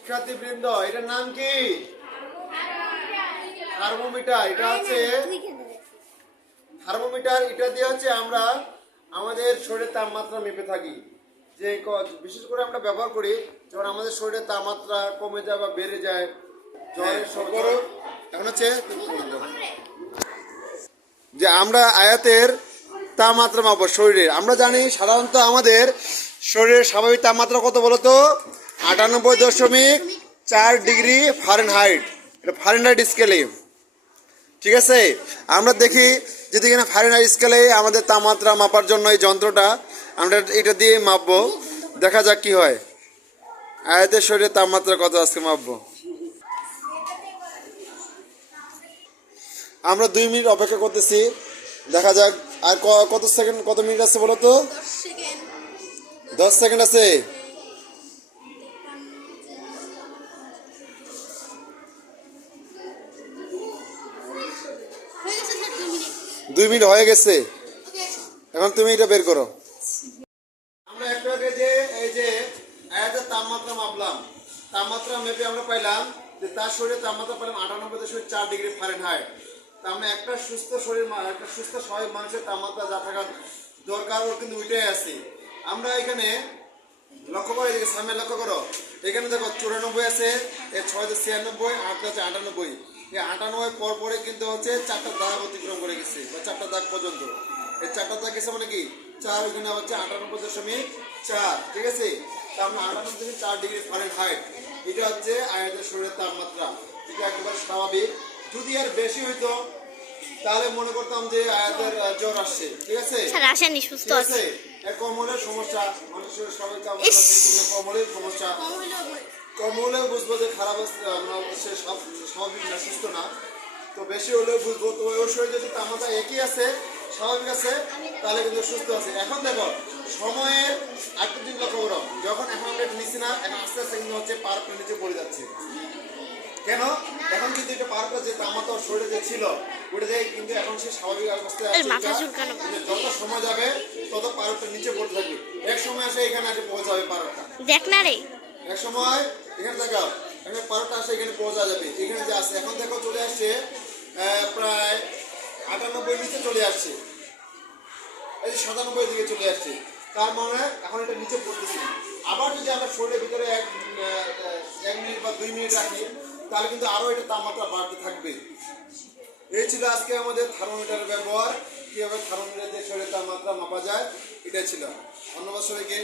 শিক্ষার্থীবৃন্দ এটার নাম কি? থার্মোমিটার। এটা হচ্ছে থার্মোমিটার এটা দিয়ে হচ্ছে আমরা আমাদের শরীরের তাপমাত্রা মেপে থাকি। যে বিশেষ করে আমরা ব্যবহার করি যখন আমাদের শরীরের তাপমাত্রা কমে যায় বা বেড়ে যায় জ্বরের সম্পর্ক এখন হচ্ছে যে আমরা আয়াতের তাপমাত্রা মাপবো শরীরে আমরা জানি সাধারণত আমাদের শরীরের স্বাভাবিক তাপমাত্রা কত বলতো? আটানব্বই দশমিক চার ডিগ্রি ফারেনহাইট। এটা ফারেনহাইট স্কেলে। ঠিক আছে? আমরা দেখি যদি এখানে ফারেনহাইট স্কেলে আমাদের তাপমাত্রা মাপার জন্য এই যন্ত্রটা আমরা এটা দিয়ে মাপবো। দেখা যাক কি হয়। আয়াতের শরীরের তাপমাত্রা কত আজকে মাপবো? আমরা দুই মিনিট অপেক্ষা করতেছি। দেখা যাক আর ক- কত সেকেন্ড কত মিনিট আছে বলো তো? দশ সেকেন্ড। আছে? দুই মিনিট হয়ে গেছে। এখন তুমি এটা বের করো। আমরা একটু আগে যে, এই যে আয়াতের তাপমাত্রা মাপলাম, তাপমাত্রা মেপে আমরা পাইলাম যে তার শরীরে তাপমাত্রা পেলাম আটানব্বই দশমিক চার ডিগ্রি ফারেনহাইট তা আমরা একটা সুস্থ শরীর একটা সুস্থ স্বাভাবিক মানুষের তাপমাত্রা যা থাকার দরকার, ওর কিন্তু উঠে আসি আমরা এখানে লক্ষ্য করো, এদিকে সামনে লক্ষ্য করো। এখানে দেখো চুরানব্বই আছে, এ ছয় ছিয়ানব্বই, আট হচ্ছে আটানব্বই। এই আটানব্বই পর পরে কিন্তু হচ্ছে চারটা দাগ অতিক্রম করে গেছে, বা চারটা দাগ পর্যন্ত। এই চারটা দাগ গেছে মানে কি? চার ওইখানে হচ্ছে আটানব্বই দশমিক চার, ঠিক আছে? তা আমরা আটানব্বই দশমিক চার ডিগ্রি ফারেন হাইট এটা হচ্ছে আয়াতের শরীরের তাপমাত্রা। এটা একেবারে স্বাভাবিক। যদি আর বেশি হইতো তাহলে মনে করতাম যে আয়াতের জ্বর আসছে ঠিক আছে? স্যার আসেনি সুস্থ আছে। এর কমলের সমস্যা মানুষের সবাই ইস। কমলের সমস্যা। কমলেও বুঝব যে খারাপ আমরা সে সব- স্বাভাবিক না সুস্থ না। তো বেশি হলেও বুঝব তো ওর শরীরে যদি তাপমাত্রা একই আছে স্বাভাবিক আছে তাহলে কিন্তু সুস্থ আছে। এখন দেখো সময়ের একটা দিন লক্ষ্য করো যখন এখন আমরা নিচ্ছি না এখন আস্তে আস্তে কিন্তু হচ্ছে পার নিচে পড়ে যাচ্ছে। কেন? এখন কিন্তু এটা পার যে তাপমাত্রা ওর শরীরে যে ছিল ওটা দিয়ে কিন্তু এখন সে স্বাভাবিক অবস্থায় আছে। যত সময় যাবে তত পারকটা নিচে পড়তে থাকবে। এক সময় আসে এখানে এসে পৌঁছাবে পারকটা দেখ না রে। এক সময় এখানে দেখাও এখানে পারকটা আসে এখানে পৌঁছা যাবে। এখানে যে আসছে এখন দেখো চলে আসছে প্রায় আটানব্বই নিচে চলে আসছে। এই যে সাতানব্বই দিকে চলে আসছে। তার মানে এখন এটা নিচে পড়তেছে। আবার যদি আমরা শরীরের ভিতরে এক এক মিনিট বা দুই মিনিট রাখি তাহলে কিন্তু আরও এটা তাপমাত্রা বাড়তে থাকবে। এই ছিল আজকে আমাদের থার্মোমিটার ব্যবহার। কীভাবে থার্মোমিটার দিয়ে শরীরের তাপমাত্রা মাপা যায় এটা ছিল। ধন্যবাদ সবাইকে।